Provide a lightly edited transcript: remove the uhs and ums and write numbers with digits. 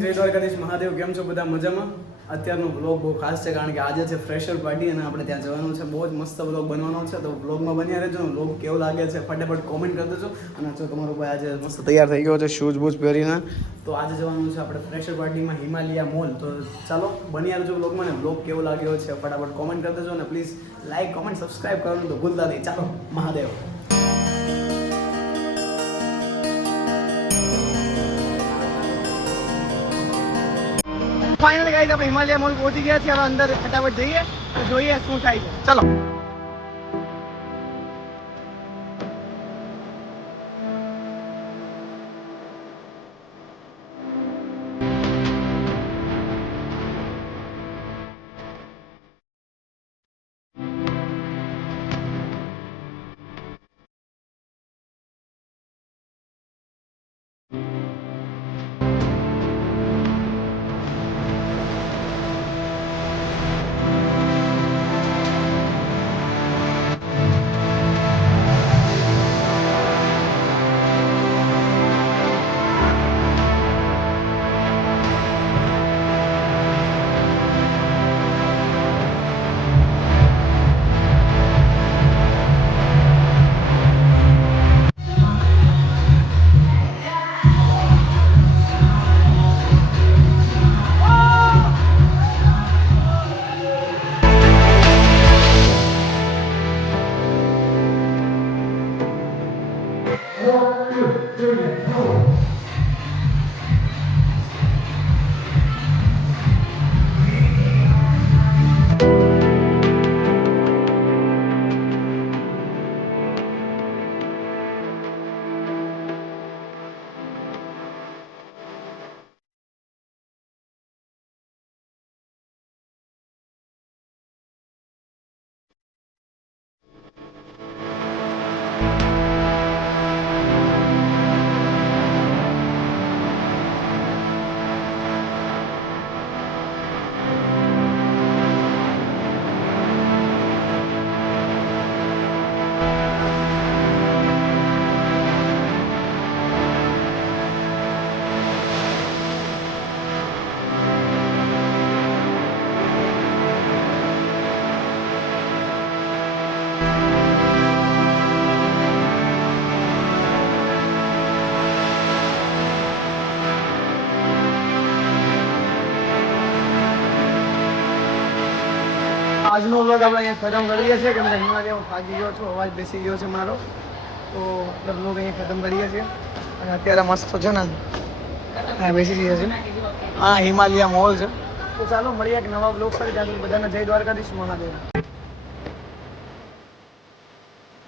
Morning, જય દ્વારકાધીશ મહાદેવ. કેમ છો બધા? મજામાં? અત્યારનો બ્લોગ બહુ ખાસ છે કારણ કે આજે છે ફ્રેશર પાર્ટી અને આપણે ત્યાં જવાનું છે. બહુ જ મસ્ત બ્લોગ બનવાનો છે, તો બ્લોગમાં બન્યા રહેજો. બ્લોગ કેવો લાગે છે ફટાફટ કોમેન્ટ કરી દેજો. અને જો તમારો ભાઈ આજે મસ્ત તૈયાર થઈ ગયો છે શૂઝ બૂઝ પહેરીને, તો આજે જવાનું છે આપણે ફ્રેશર પાર્ટીમાં હિમાલયા મોલ. તો ચાલો બન્યા રહેજો બ્લોગમાં, ને બ્લોગ કેવો લાગ્યો છે ફટાફટ કોમેન્ટ કરી દેજો. અને પ્લીઝ લાઈક કોમેન્ટ સબસ્ક્રાઈબ કરવાનું તો ભૂલતા નહીં. ચાલો, મહાદેવ. ફાઇનલ ગાઈસ આપણે હિમાલયા મોલ પહોંચી ગયા છીએ. હવે અંદર ફટાફટ જઈએ તો જોઈએ શું થાય છે. ચલો. આજનો વ્લોગ આપણે અહીંયા ખતમ કરીએ છીએ કે મેં હિમાલયમાં થાકી ગયો છું, અવાજ બેસી ગયો છે મારો, તો વ્લોગ અહીંયા ખતમ કરીએ છીએ. અને અત્યારે મસ્ત છે ને હા બેસી ગયા છે. હા હિમાલયા મોલ છે. તો ચાલો મળીએ એક નવા બ્લોગ સાથે. ત્યાં સુધી બધાને જય દ્વારકાધીશ મહાદેવ.